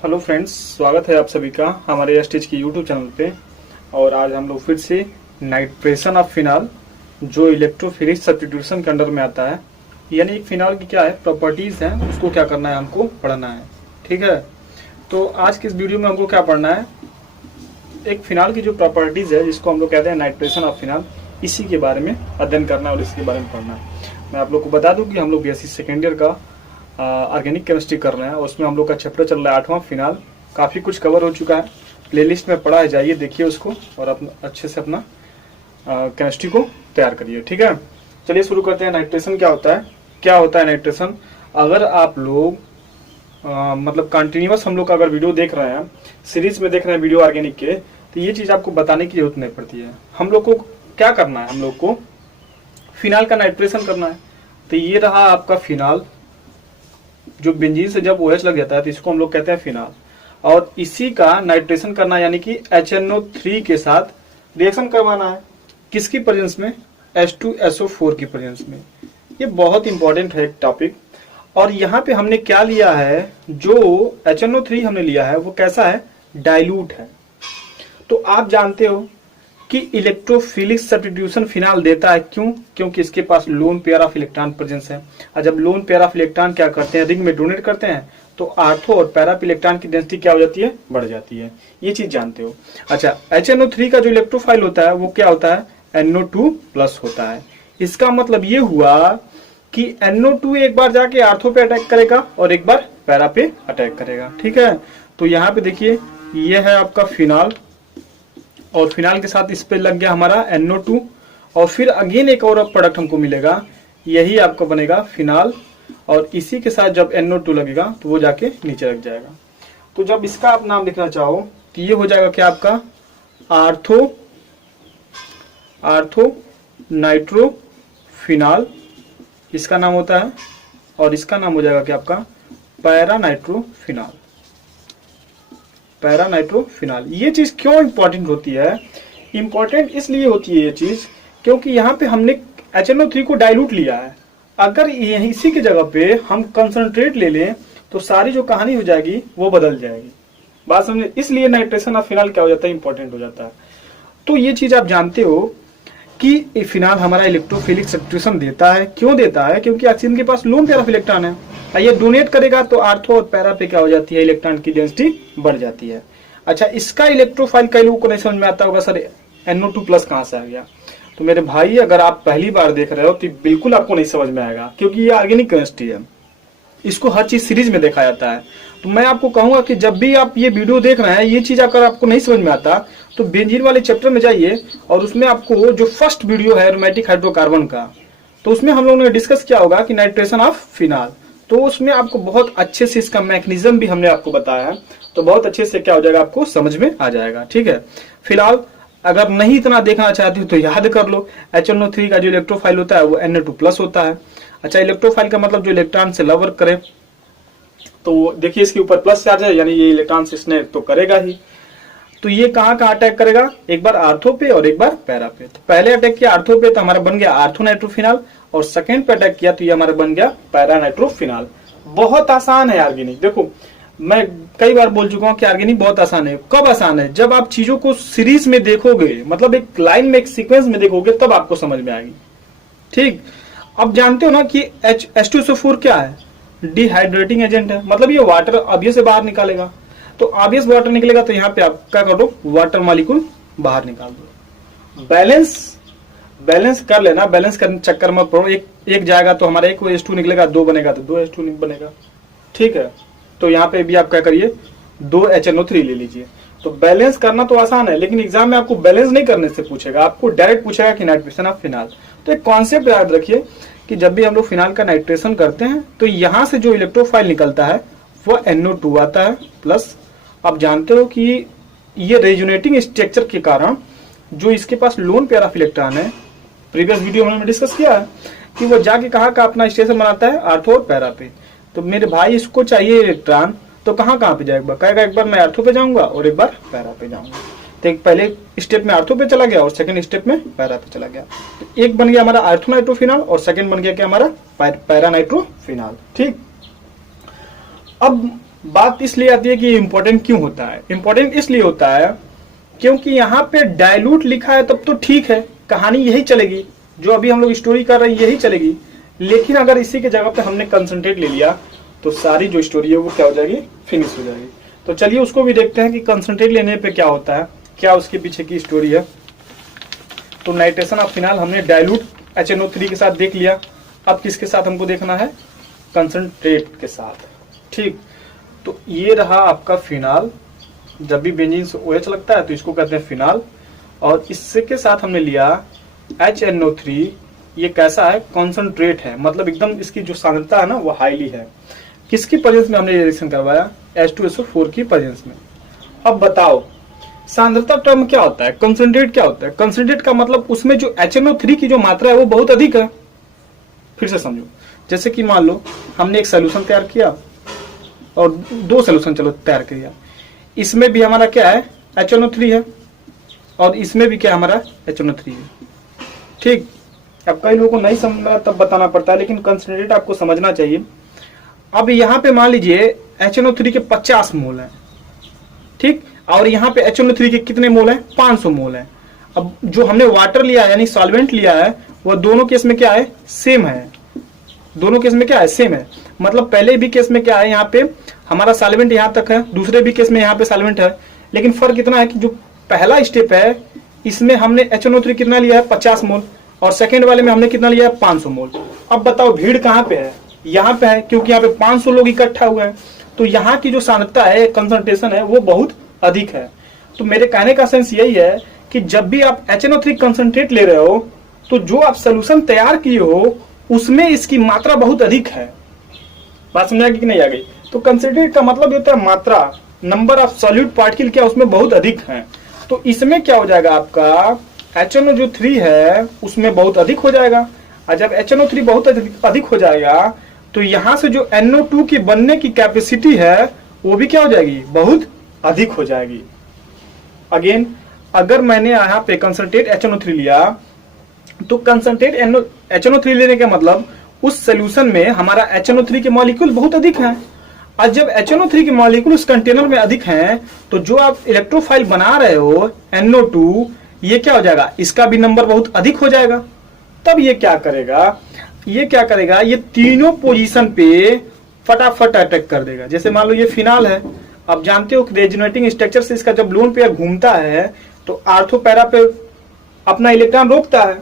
Hello friends, स्वागत है आप सभी का हमारे एसटीएच की यूट्यूब चैनल पे। और आज हम लोग फिर से नाइट्रेशन ऑफ फिनाल जो इलेक्ट्रोफिलिक सब्स्टिट्यूशन के अंडर में आता है, यानी एक फिनाल की क्या है प्रॉपर्टीज हैं, उसको क्या करना है, हमको पढ़ना है। ठीक है, तो आज के इस वीडियो में हमको क्या पढ़ना है, एक फिनाल की जो प्रॉपर्टीज है जिसको हम लोग कहते हैं नाइट्रेशन ऑफ फिनाल, इसी के बारे में अध्ययन करना है और इसके बारे में पढ़ना है। मैं आप लोग को बता दूं कि हम लोग बीएससी सेकेंड ईयर का ऑर्गेनिक केमिस्ट्री कर रहे हैं और उसमें हम लोग का चैप्टर चल रहा है 8वां फिनाल। काफ़ी कुछ कवर हो चुका है, प्लेलिस्ट में पढ़ा है, जाइए देखिए उसको और अपना अच्छे से अपना केमिस्ट्री को तैयार करिए। ठीक है, चलिए शुरू करते हैं। नाइट्रेशन क्या होता है, क्या होता है नाइट्रेशन। अगर आप लोग मतलब कंटिन्यूअस हम लोग का अगर वीडियो देख रहे हैं, सीरीज में देख रहे हैं वीडियो ऑर्गेनिक के, तो ये चीज़ आपको बताने की जरूरत नहीं पड़ती है। हम लोग को क्या करना है, हम लोग को फिनाल का नाइट्रेशन करना है। तो ये रहा आपका फिनाल, जो बेंजीन से जब OH लग जाता है तो इसको हम लोग कहते हैं फिनाल, और इसी का नाइट्रेशन करना यानी कि HNO3 के साथ रिएक्शन करवाना है। किसकी प्रेजेंस में? H2SO4 की प्रेजेंस में। ये बहुत इंपॉर्टेंट है एक टॉपिक। और यहाँ पे हमने क्या लिया है, जो HNO3 हमने लिया है वो कैसा है, डाइल्यूट है। तो आप जानते हो कि इलेक्ट्रोफिलिक सब्स्टिट्यूशन फिनाल देता है, क्यों? क्योंकि इसके पास lone pair of electron presence है। और जब लोन पेयर ऑफ इलेक्ट्रॉन क्या करते हैं, रिंग में डोनेट करते हैं, तो आर्थो और पैरा इलेक्ट्रॉन की डेंसिटी क्या हो जाती है, बढ़ जाती है। ये चीज जानते हो। अच्छा, HNO3 का जो इलेक्ट्रोफाइल होता है वो क्या होता है, NO2+ होता है। इसका मतलब ये हुआ कि NO2 एक बार जाके आर्थो पे अटैक करेगा और एक बार पैरा पे अटैक करेगा। ठीक है, तो यहाँ पे देखिए ये है आपका फिनाल, और फिनाल के साथ इस पे लग गया हमारा NO2, और फिर अगेन एक और प्रोडक्ट हमको मिलेगा, यही आपका बनेगा फिनाल, और इसी के साथ जब NO2 लगेगा तो वो जाके नीचे लग जाएगा। तो जब इसका आप नाम लिखना चाहो तो ये हो जाएगा क्या आपका, आर्थो नाइट्रो फिनाल इसका नाम होता है, और इसका नाम हो जाएगा क्या आपका, पैरा नाइट्रो फिनाल। ये चीज क्यों इंपॉर्टेंट होती है? इंपॉर्टेंट इसलिए होती है ये चीज क्योंकि यहाँ पे हमने HNO3 को डाइल्यूट लिया है। अगर इसी की जगह पे हम कंसंट्रेट ले लें तो सारी जो कहानी हो जाएगी वो बदल जाएगी। बात समझे? इसलिए नाइट्रेशन ऑफ फिनाल क्या हो जाता है, इंपॉर्टेंट हो जाता है। तो ये चीज आप जानते हो कि फिनाल हमारा इलेक्ट्रोफिलिक सब्स्टिट्यूशन देता है। क्यों देता है? क्योंकि ऑक्सीजन के पास लोन पेयर ऑफ इलेक्ट्रॉन है, ये डोनेट करेगा तो आर्थो और पैरा पे क्या हो जाती है, इलेक्ट्रॉन की डेंसिटी बढ़ जाती है। अच्छा, इसका इलेक्ट्रोफाइल कई लोगों को नहीं समझ में आता होगा, सर NO2+ कहां से आ गया। तो मेरे भाई, अगर आप पहली बार देख रहे हो तो बिल्कुल आपको नहीं समझ में आएगा, क्योंकि ये ऑर्गेनिक केमिस्ट्री है, इसको हर चीज सीरीज में देखा जाता है। तो मैं आपको कहूंगा कि जब भी आप ये वीडियो देख रहे हैं, ये चीज अगर आपको नहीं समझ में आता तो बेंजीन वाले चैप्टर में जाइए, और उसमें आपको जो फर्स्ट वीडियो है एरोमेटिक हाइड्रोकार्बन का, तो उसमें हम लोगों ने डिस्कस किया होगा कि नाइट्रेशन ऑफ फिनाल। तो उसमें आपको बहुत अच्छे से इसका मैकेनिज्म भी हमने आपको बताया है, तो बहुत अच्छे से क्या हो जाएगा, आपको समझ में आ जाएगा। ठीक है, फिलहाल अगर नहीं इतना देखना चाहते हो तो याद कर लो, HNO3 का जो इलेक्ट्रोफाइल होता है वो Na2+ होता है। अच्छा, इलेक्ट्रोफाइल का मतलब जो इलेक्ट्रॉन से लव वर्क करे, तो देखिए इसके ऊपर प्लस चार्ज है, यानी ये इलेक्ट्रॉन से स्नेह तो करेगा ही। तो ये कहाँ कहाँ अटैक करेगा, एक बार आर्थो पे और एक बार पैरा पे। तो पहले अटैक किया आर्थो पे तो हमारा बन गया आर्थो नाइट्रोफिनाल, और सेकंड पे अटैक किया तो ये हमारा बन गया पैरा नाइट्रोफिनाल। बहुत आसान है ऑर्गेनिक। देखो, मैं कई बार बोल चुका हूँ कि ऑर्गेनिक बहुत आसान है। कब आसान है? जब आप चीजों को सीरीज में देखोगे, मतलब एक लाइन में, एक सीक्वेंस में देखोगे, तब आपको समझ में आएगी। ठीक, अब जानते हो ना कि H2SO4 क्या है, डिहाइड्रेटिंग एजेंट है, मतलब ये वाटर ऑब्वियस से बाहर निकालेगा। तो ऑब्वियस वाटर निकलेगा तो यहाँ पे आप क्या कर दो, वाटर मॉलिक्यूल बाहर निकाल दो। बैलेंस कर लेना, बैलेंस करने चक्कर में पड़ो। एक जाएगा तो हमारा एक H2 निकलेगा, 2 बनेगा तो 2 H2 बनेगा। ठीक है, तो यहाँ पे भी आप क्या करिए, 2 HNO3 ले लीजिए। तो बैलेंस करना तो आसान है, लेकिन एग्जाम में आपको बैलेंस नहीं करने से पूछेगा, आपको डायरेक्ट पूछेगा कि नाइट्रेशन ऑफ फिनाल। तो एक कॉन्सेप्ट याद रखिए कि जब भी हम लोग फिनाल का नाइट्रेशन करते हैं तो यहाँ से जो इलेक्ट्रोफाइल निकलता है वो NO2 आता है प्लस। आप जानते हो कि ये रेजोनेटिंग स्ट्रक्चर के कारण जो इसके पास लोन पेयर ऑफ इलेक्ट्रॉन है, प्रीवियस वीडियो में हमने डिस्कस किया है कि वो जाके कहाँ का अपना स्टेशन बनाता है, आर्थो और पैरा पे। तो मेरे भाई, इसको चाहिए इलेक्ट्रॉन, तो कहाँ कहाँ पे जाएगा, कहेगा एक बार मैं आर्थो पे जाऊंगा और एक बार पैरा पे जाऊंगा। तो एक पहले स्टेप में आर्थो पे चला गया और सेकंड स्टेप में पैरा पे चला गया। तो एक बन गया हमारा आर्थो नाइट्रोफिनाल और सेकंड बन गया क्या हमारा पैरा नाइट्रोफिनाल। ठीक, अब बात इसलिए आती है कि ये इंपॉर्टेंट क्यों होता है। इंपॉर्टेंट इसलिए होता है क्योंकि यहाँ पे डाइल्यूट लिखा है तब तो ठीक है, कहानी यही चलेगी, जो अभी हम लोग स्टोरी कर रहे हैं यही चलेगी। लेकिन अगर इसी के जगह पे हमने कंसंट्रेट ले लिया तो सारी जो स्टोरी है वो क्या हो जाएगी, फिनिश हो जाएगी। तो चलिए उसको भी देखते हैं कि कंसंट्रेट लेने पे क्या होता है, क्या उसके पीछे की स्टोरी है। तो नाइट्रेशन ऑफ फिनाल हमने डाइल्यूट HNO3 के साथ देख लिया। अब किसके साथ हमको देखना है, कंसंट्रेट के साथ। ठीक, तो ये रहा आपका फिनाल। जब भी बेंजीन से OH लगता है तो इसको कहते हैं फिनाल, और इससे के साथ हमने लिया HNO3। ये कैसा है, कॉन्सेंट्रेट है, मतलब एकदम इसकी जो सांद्रता है ना वो हाईली है। किसकी प्रेजेंस में हमने रिएक्शन करवाया, H2SO4 की प्रेजेंस में। अब बताओ सांद्रता टर्म क्या होता है, कंसंट्रेट क्या होता है। कंसंट्रेट का मतलब उसमें जो HNO3 की जो मात्रा है वो बहुत अधिक है। फिर से समझो, जैसे कि मान लो हमने एक सोल्यूशन तैयार किया और 2 सोल्यूशन चलो तैयार किया, इसमें भी हमारा क्या है, HNO3 है, और इसमें भी क्या हमारा HNO3 है। ठीक, अब कई लोगों को नहीं समझना तब बताना पड़ता है, लेकिन कंसंट्रेट आपको समझना चाहिए। अब यहाँ पे मान लीजिए HNO3 के 50 मोल है, ठीक, और यहाँ पे HNO3 के कितने मोल है, 500 मोल है। अब जो हमने वाटर लिया है यानी सॉल्वेंट लिया है वह दोनों केस में क्या है, सेम है। दोनों केस में क्या है, सेम है। मतलब पहले भी केस में क्या है, यहाँ पे हमारा सॉल्वेंट यहाँ तक है, दूसरे भी केस में यहाँ पे सॉल्वेंट है, लेकिन फर्क इतना है कि जो पहला स्टेप है इसमें हमने HNO3 कितना लिया है, 50 मोल, और सेकेंड वाले में हमने कितना लिया है, 500 मोल। अब बताओ भीड़ कहाँ पे है, यहाँ पे है, क्योंकि यहाँ पे 500 लोग इकट्ठा हुए हैं, तो यहाँ की जो सांद्रता है, कंसंट्रेशन है, वो बहुत अधिक है। तो मेरे कहने का सेंस यही है कि जब भी आप HNO3 कंसंट्रेट ले रहे हो तो जो आप सोल्यूशन तैयार किए हो उसमें इसकी मात्रा बहुत अधिक है। बात समझ आ गई कि नहीं आ गई। तो कंसंट्रेट का मतलब होता है मात्रा, नंबर ऑफ सॉल्यूट पार्टिकल क्या उसमें बहुत अधिक है। तो इसमें क्या हो जाएगा, आपका HNO3 है उसमें बहुत अधिक हो जाएगा, और जब HNO3 बहुत अधिक हो जाएगा तो यहां से जो NO2 की बनने की कैपेसिटी है वो भी क्या हो जाएगी, बहुत अधिक हो जाएगी। अगेन अगर मैंने यहाँ पे कंसंट्रेट HNO3 लिया तो कंसंट्रेट HNO3 लेने का मतलब उस सोल्यूशन में हमारा HNO3 के मॉलिक्यूल बहुत अधिक हैं, और जब HNO3 के मॉलिक्यूल उस कंटेनर में अधिक हैं तो जो आप इलेक्ट्रोफाइल बना रहे हो NO2, ये क्या हो जाएगा, इसका भी नंबर बहुत अधिक हो जाएगा। तब ये क्या करेगा, ये तीनों पोजीशन पे फटाफट अटैक कर देगा। जैसे मान लो ये फिनाल है, आप जानते हो कि रेजोनेटिंग स्ट्रक्चर से इसका जब लोन पेयर घूमता है तो आर्थो पैरा पे अपना इलेक्ट्रॉन रोकता है।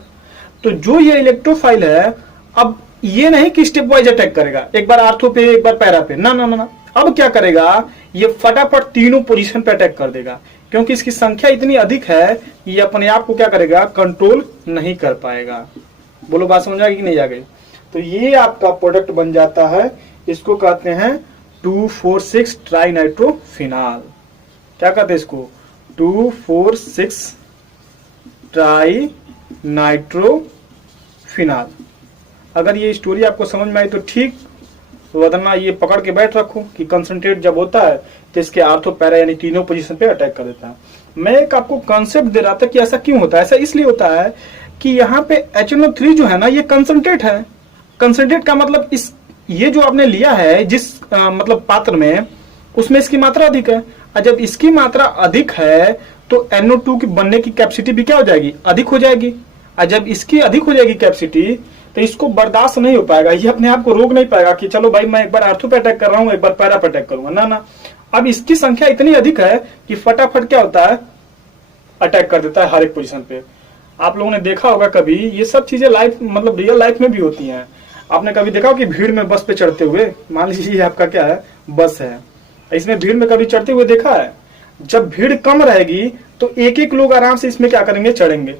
तो जो ये इलेक्ट्रोफाइल है, अब ये नहीं कि स्टेप वाइज अटैक करेगा, एक बार आर्थो पे एक बार पैरा पे, ना ना ना ना। अब क्या करेगा, ये फटाफट तीनों पोजीशन पे अटैक कर देगा, क्योंकि इसकी संख्या इतनी अधिक है ये अपने आप को क्या करेगा, कंट्रोल नहीं कर पाएगा। बोलो बात समझ आ गई कि नहीं आ गई। तो ये आपका प्रोडक्ट बन जाता है, इसको कहते हैं 2,4,6 ट्राइनाइट्रोफिनाल। क्या कहते हैं इसको, 2,4,6 ट्राइनाइट्रोफिनाल। अगर ये स्टोरी आपको समझ में आई तो ठीक, वरना ये पकड़ के बैठ रखो कि कंसंट्रेट जब होता है तो इसके आर्थो पैरा यानी तीनों पोजीशन पे अटैक कर देता है। मैं एक आपको कॉन्सेप्ट दे रहा था कि ऐसा क्यों होता है। ऐसा इसलिए होता है कि यहाँ पे HNO3 जो है ना ये कंसंट्रेट है। कंसंट्रेट का मतलब इस ये जो आपने लिया है जिस मतलब पात्र में, उसमें इसकी मात्रा अधिक है, और जब इसकी मात्रा अधिक है तो NO2 की बनने की कैपेसिटी भी क्या हो जाएगी, अधिक हो जाएगी। और जब इसकी अधिक हो जाएगी कैपेसिटी तो इसको बर्दाश्त नहीं हो पाएगा, ये अपने आप को रोक नहीं पाएगा कि चलो भाई मैं एक बार आर्थो पे अटैक कर रहा हूँ, एक बार पैरा पे अटैक करूंगा, ना ना। अब इसकी संख्या इतनी अधिक है कि फटाफट क्या होता है, अटैक कर देता है हर एक पोजीशन पे। आप लोगों ने देखा होगा कभी, ये सब चीजें लाइफ मतलब रियल लाइफ में भी होती हैं। आपने कभी देखा हो कि भीड़ में बस पे चढ़ते हुए, मान लीजिए आपका क्या है, बस है, इसमें भीड़ में कभी चढ़ते हुए देखा है। जब भीड़ कम रहेगी तो एक एक लोग आराम से इसमें क्या करेंगे, चढ़ेंगे।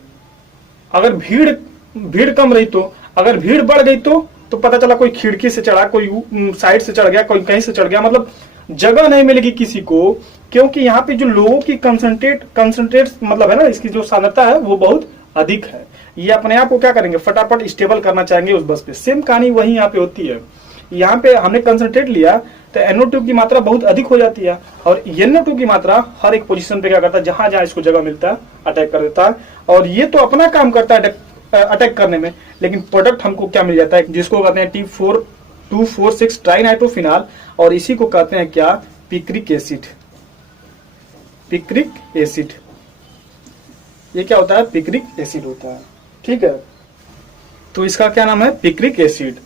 अगर भीड़ कम रही तो, अगर भीड़ बढ़ गई तो पता चला कोई खिड़की से चढ़ा, कोई साइड से चढ़ गया, कोई कहीं से चढ़ गया, मतलब जगह नहीं मिलेगी किसी को, क्योंकि यहाँ पे जो लोगों की कंसंट्रेट मतलब है ना, इसकी जो सांद्रता है वो बहुत अधिक है। ये अपने आप को क्या करेंगे, फटाफट स्टेबल करना चाहेंगे उस बस पे। सेम कहानी वही यहाँ पे होती है। यहाँ पे हमने कंसंट्रेट लिया तो NO2 की मात्रा बहुत अधिक हो जाती है, और NO2 की मात्रा हर एक पोजीशन पे क्या करता है, जहां जहां इसको जगह मिलता है अटैक कर देता है। और ये तो अपना काम करता है अटैक करने में, लेकिन प्रोडक्ट हमको क्या मिल जाता है, जिसको कहते हैं 2,4,6 ट्राइनाइट्रोफिनाल, और इसी को कहते हैं क्या, पिक्रिक एसिड। पिक्रिक एसिड, ये क्या होता है, पिक्रिक एसिड होता है। ठीक है, तो इसका क्या नाम है, पिक्रिक एसिड।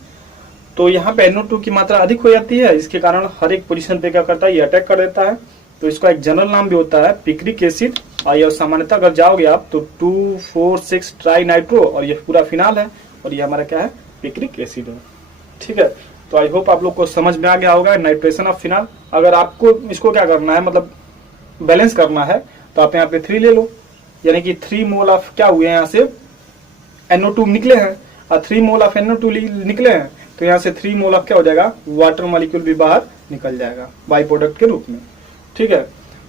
तो यहाँ पे NO2 की मात्रा अधिक हो जाती है, इसके कारण हर एक पोजीशन पे क्या करता है, ये अटैक कर देता है। तो इसका एक जनरल नाम भी होता है पिक्रिक एसिड। और सामान्यतः अगर जाओगे आप तो 2,4,6 ट्राइनाइट्रो, और ये पूरा फिनाल है, और ये हमारा क्या है, पिक्रिक एसिड है। ठीक है, तो आई होप आप लोग को समझ में आ गया होगा नाइट्रेशन ऑफ फिनाल। अगर आपको इसको क्या करना है, मतलब बैलेंस करना है, तो आप यहाँ पे 3 ले लो, यानी कि 3 मोल ऑफ क्या हुए, यहाँ से NO2 निकले हैं, और 3 मोल ऑफ NO2 निकले हैं, तो यहाँ से 3 मोल ऑफ क्या हो जाएगा, वाटर मॉलिक्यूल भी बाहर निकल जाएगा बाई प्रोडक्ट के रूप में। ठीक है,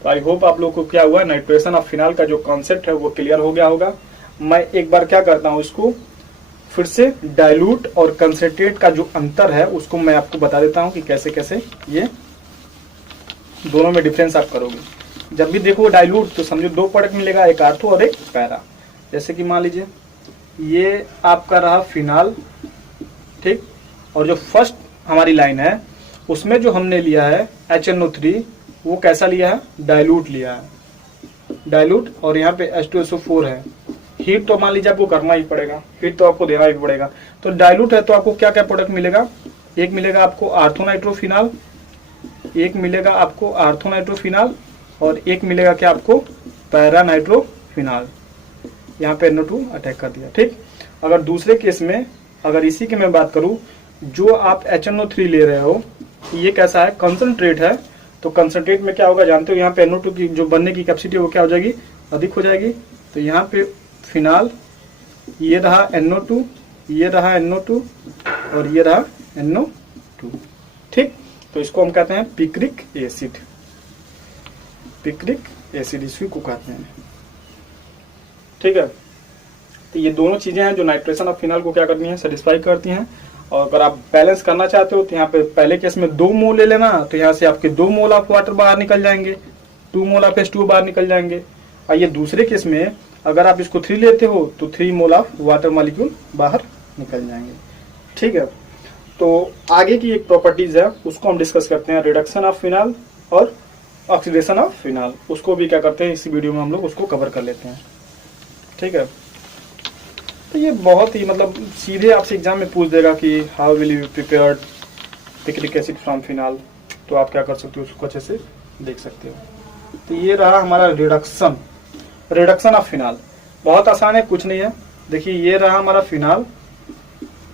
तो आई होप आप लोग को क्या हुआ, नाइट्रेशन ऑफ फिनाल का जो कॉन्सेप्ट है वो क्लियर हो गया होगा। मैं एक बार क्या करता हूँ, इसको फिर से डाइल्यूट और कंसंट्रेट का जो अंतर है उसको मैं आपको बता देता हूँ कि कैसे कैसे ये दोनों में डिफरेंस आप करोगे। जब भी देखो डाइल्यूट तो समझो 2 प्रोडक्ट मिलेगा, एक आर्थो और एक पैरा। जैसे कि मान लीजिए ये आपका रहा फिनाल, ठीक, और जो फर्स्ट हमारी लाइन है उसमें जो हमने लिया है HNO3, वो कैसा लिया है, डाइल्यूट लिया है, डाइल्यूट, और यहाँ पे H2SO4 है। हीट तो मान लीजिए आपको करना ही पड़ेगा, हीट तो आपको देना ही पड़ेगा। तो डाइल्यूट है तो आपको क्या क्या प्रोडक्ट मिलेगा, एक मिलेगा आपको आर्थोनाइट्रोफिनाल, एक मिलेगा आपको आर्थोनाइट्रोफिनाल, और एक मिलेगा क्या आपको, पैरानाइट्रोफिनाल। यहाँ पे NO2 अटैक कर दिया। ठीक, अगर दूसरे केस में, अगर इसी की मैं बात करूं, जो आप HNO3 ले रहे हो, ये कैसा है, कंसंट्रेट है। तो कंसंट्रेट में क्या होगा जानते हो, यहाँ पे NO2 की जो बनने की कैपेसिटी है वो क्या हो जाएगी, अधिक हो जाएगी। तो यहाँ पे फिनाल, ये रहा NO2, ये रहा NO2, और ये रहा NO2। ठीक, तो इसको हम कहते हैं पिक्रिक एसिड, पिक्रिक एसिड इसी को कहते हैं। ठीक है, तो ये दोनों चीजें हैं जो नाइट्रेशन ऑफ फिनाल को क्या करनी है, सेटिस्फाई करती हैं। और अगर आप बैलेंस करना चाहते हो तो यहाँ पे पहले केस में 2 मोल ले लेना, तो यहाँ से आपके 2 मोल ऑफ वाटर बाहर निकल जाएंगे, 2 मोल ऑफ H2O बाहर निकल जाएंगे। और ये दूसरे केस में अगर आप इसको 3 लेते हो तो 3 मोल ऑफ वाटर मॉलिक्यूल बाहर निकल जाएंगे। ठीक है, तो आगे की एक प्रॉपर्टीज है उसको हम डिस्कस करते हैं, रिडक्शन ऑफ फिनाल और ऑक्सीडेशन ऑफ फिनाल। उसको भी क्या करते हैं, इसी वीडियो में हम लोग उसको कवर कर लेते हैं। ठीक है, तो ये बहुत ही मतलब सीधे आपसे एग्जाम में पूछ देगा कि how will you prepared picric acid from phenol, तो आप क्या कर सकते हो, उसको अच्छे से देख सकते हो। तो ये रहा हमारा रिडक्शन, रिडक्शन ऑफ फिनाल। बहुत आसान है, कुछ नहीं है। देखिए ये रहा हमारा फिनाल,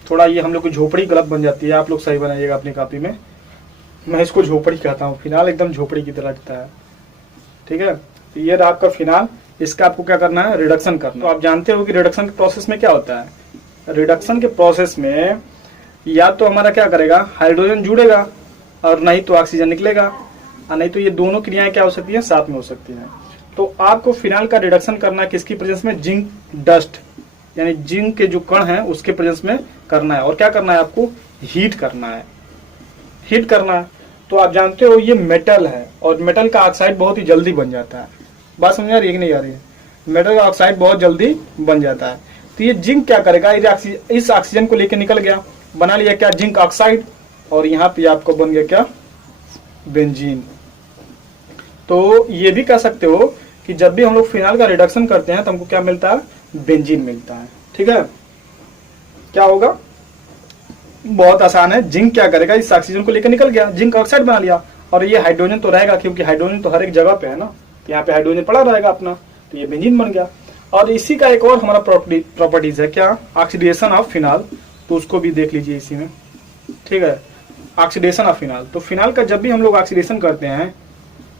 थोड़ा ये हम लोग की झोपड़ी गलत बन जाती है, आप लोग सही बनाइएगा अपनी कॉपी में। मैं इसको झोपड़ी कहता हूँ, फिनाल एकदम झोपड़ी की तरह दिखता है। ठीक है, तो ये रहा आपका फिनाल, इसका आपको क्या करना है, रिडक्शन करना। तो आप जानते हो कि रिडक्शन के प्रोसेस में क्या होता है, रिडक्शन के प्रोसेस में या तो हमारा क्या करेगा, हाइड्रोजन जुड़ेगा, और नहीं तो ऑक्सीजन निकलेगा, और नहीं तो ये दोनों क्रियाएं क्या हो सकती है, साथ में हो सकती हैं। तो आपको फिनाल का रिडक्शन करना है किसकी प्रेजेंस में, जिंक डस्ट, यानी जिंक के जो कण हैं उसके प्रेजेंस में करना है। और क्या करना है, आपको हीट करना है, हीट करना है। तो आप जानते हो ये मेटल है, और मेटल का ऑक्साइड बहुत ही जल्दी बन जाता है। बात समझ आ रही है कि नहीं आ रही है, मेटल का ऑक्साइड बहुत जल्दी बन जाता है। तो ये जिंक क्या करेगा, इस ऑक्सीजन को लेकर निकल गया, बना लिया क्या, जिंक ऑक्साइड, और यहाँ पे आपको बन गया क्या, बेंजीन। तो ये भी कह सकते हो कि जब भी हम लोग फिनाल का रिडक्शन करते हैं तो हमको क्या मिलता है, बेंजीन मिलता है। ठीक है, क्या होगा, बहुत आसान है। जिंक क्या करेगा, इस ऑक्सीजन को लेकर निकल गया, जिंक ऑक्साइड बना लिया, और ये हाइड्रोजन तो रहेगा क्योंकि हाइड्रोजन तो हर एक जगह पे है ना, तो यहाँ पे हाइड्रोजन पड़ा रहेगा अपना, तो ये बेंजीन बन गया। और इसी का एक और हमारा प्रॉपर्टीज है क्या, ऑक्सीडेशन ऑफ फिनाल, तो उसको भी देख लीजिए इसी में। ठीक है, ऑक्सीडेशन ऑफ फिनाल। तो फिनाल का जब भी हम लोग ऑक्सीडेशन करते हैं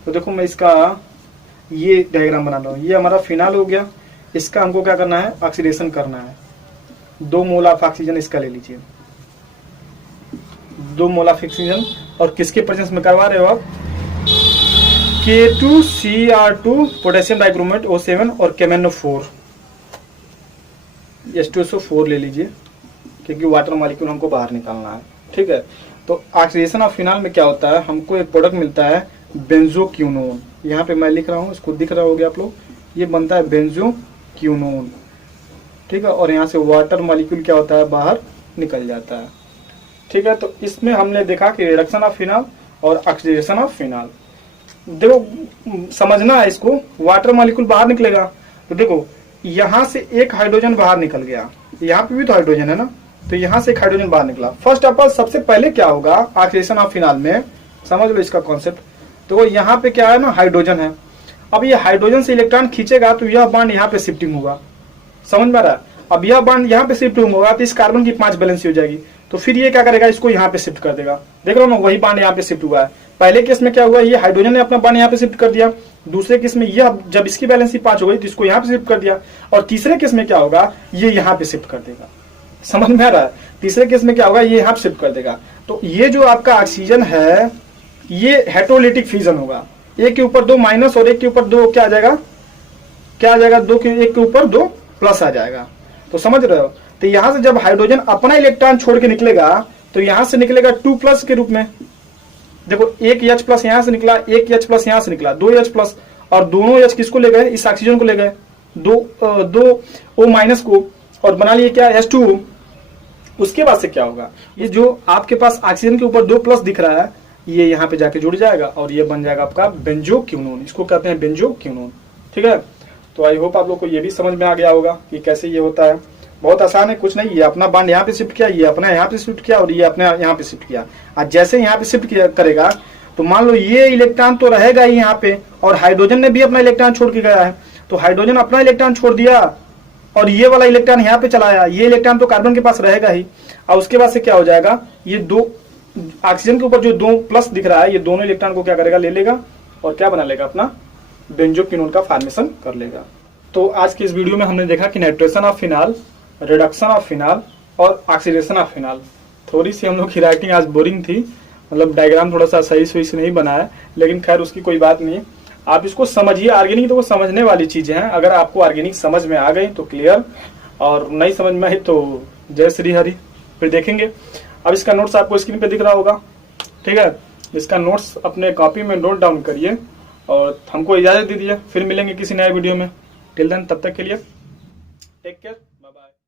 तो देखो मैं इसका ये डायग्राम बना रहा हूँ, ये हमारा फिनाल हो गया, इसका हमको क्या करना है, ऑक्सीडेशन करना है। 2 मोल ऑफ ऑक्सीजन इसका ले लीजिए, 2 मोल ऑफ ऑक्सीजन, और किसके प्रेजेंस में करवा रहे हो आप, K2Cr2 पोटेशियम डाइक्रोमेट O7 और KMnO4 H2SO4 ले लीजिए, क्योंकि वाटर मॉलिक्यूल हमको बाहर निकालना है। ठीक है, तो ऑक्सीडेशन ऑफ फिनाल में क्या होता है, हमको एक प्रोडक्ट मिलता है बेंजोक्विनोन। यहाँ पे मैं लिख रहा हूँ, इसको दिख रहा होगा आप लोग, ये बनता है बेंजोक्विनोन। ठीक है, और यहाँ से वाटर मॉलिक्यूल क्या होता है, बाहर निकल जाता है। ठीक है, तो इसमें हमने देखा कि रिडक्शन ऑफ फिनॉल और ऑक्सीडेशन ऑफ फिनॉल। देखो समझना है इसको, वाटर मॉलिक्यूल बाहर निकलेगा तो देखो यहां से एक हाइड्रोजन बाहर निकल गया, यहाँ पे भी तो हाइड्रोजन है ना, तो यहां से एक हाइड्रोजन बाहर निकला। फर्स्ट ऑफ ऑल सबसे पहले क्या होगा ऑक्सीडेशन ऑफ फिनॉल में, समझ लो इसका कॉन्सेप्ट। तो यहाँ पे क्या है ना, हाइड्रोजन है। अब ये हाइड्रोजन से इलेक्ट्रॉन खींचेगा तो यह बॉन्ड यहाँ पे शिफ्टिंग होगा, समझ में आ रहा है। अब यह बॉन्ड यहाँ पे शिफ्टिंग होगा तो इस कार्बन की 5 बैलेंसी हो जाएगी, तो फिर ये क्या करेगा, इसको यहाँ पे शिफ्ट कर देगा। देख रहे हो ना, वही बॉन्ड यहाँ पे शिफ्ट हुआ है। पहले केस में क्या हुआ, ये हाइड्रोजन ने अपना बॉन्ड यहाँ पे शिफ्ट कर दिया। दूसरे केस में यह जब इसकी बैलेंसी 5 हो गई तो इसको यहाँ पे शिफ्ट कर दिया। और तीसरे केस में क्या होगा, ये यहाँ पे शिफ्ट कर देगा। समझ में आ रहा है, तीसरे केस में क्या होगा, ये यहाँ पे शिफ्ट कर देगा। तो ये जो आपका ऑक्सीजन है ये हेटेरोलिटिक फ्यूजन होगा। एक के ऊपर 2 माइनस और एक के ऊपर 2 क्या आ जाएगा, क्या आ जाएगा, एक के ऊपर 2 प्लस आ जाएगा। तो समझ रहे हो, तो यहां से जब हाइड्रोजन अपना इलेक्ट्रॉन छोड़ के निकलेगा तो यहां से निकलेगा 2 प्लस के रूप में। देखो एक H प्लस यहां से निकला, एक H प्लस यहां से निकला, 2 H प्लस, और दोनों H किसको ले गए, इस ऑक्सीजन को ले गए, दो O माइनस को, और बना लिए क्या, H2O। उसके बाद से क्या होगा, ये जो आपके पास ऑक्सीजन के ऊपर 2 प्लस दिख रहा है ये यहाँ पे जाके जुड़ जाएगा और ये बन जाएगा आपका बेंजोक्विनोन, इसको कहते हैं बेंजोक्विनोन। ठीक है, तो आई होप आप लोग को ये भी समझ में आ गया होगा कि कैसे ये होता है। बहुत आसान है, कुछ नहीं, ये अपना बॉन्ड यहाँ पे शिफ्ट किया, ये अपना यहाँ पे शिफ्ट किया और ये अपने यहाँ पे शिफ्ट किया। आज जैसे यहाँ पे शिफ्ट करेगा तो मान लो ये इलेक्ट्रॉन तो रहेगा ही यहाँ पे, और हाइड्रोजन ने भी अपना इलेक्ट्रॉन छोड़ के गया है। तो हाइड्रोजन अपना इलेक्ट्रॉन छोड़ दिया और ये वाला इलेक्ट्रॉन यहाँ पे चलाया, ये इलेक्ट्रॉन तो कार्बन के पास रहेगा ही। और उसके बाद से क्या हो जाएगा, ये दो ऑक्सीजन के ऊपर जो 2 प्लस दिख रहा है ये दोनों इलेक्ट्रॉन को क्या करेगा, ले लेगा और क्या बना लेगा, अपना बेंजोक्विनोन का फॉर्मेशन कर लेगा। तो आज की इस वीडियो में हमने देखा कि nitration of phenol, reduction of phenol और ऑक्सीडेशन ऑफ फिनॉल। थोड़ी सी हम लोग की राइटिंग आज बोरिंग थी, मतलब डायग्राम थोड़ा सा सही से नहीं बना है, लेकिन खैर उसकी कोई बात नहीं। आप इसको समझिए, ऑर्गेनिक तो वो समझने वाली चीजें हैं। अगर आपको ऑर्गेनिक समझ में आ गई तो क्लियर, और नहीं समझ में आई तो जय श्री हरि, फिर देखेंगे। अब इसका नोट्स आपको स्क्रीन पे दिख रहा होगा, ठीक है। इसका नोट्स अपने कॉपी में नोट डाउन करिए और हमको इजाजत दीजिए, फिर मिलेंगे किसी नए वीडियो में। टिल देन, तब तक के लिए टेक केयर, बाय बाय।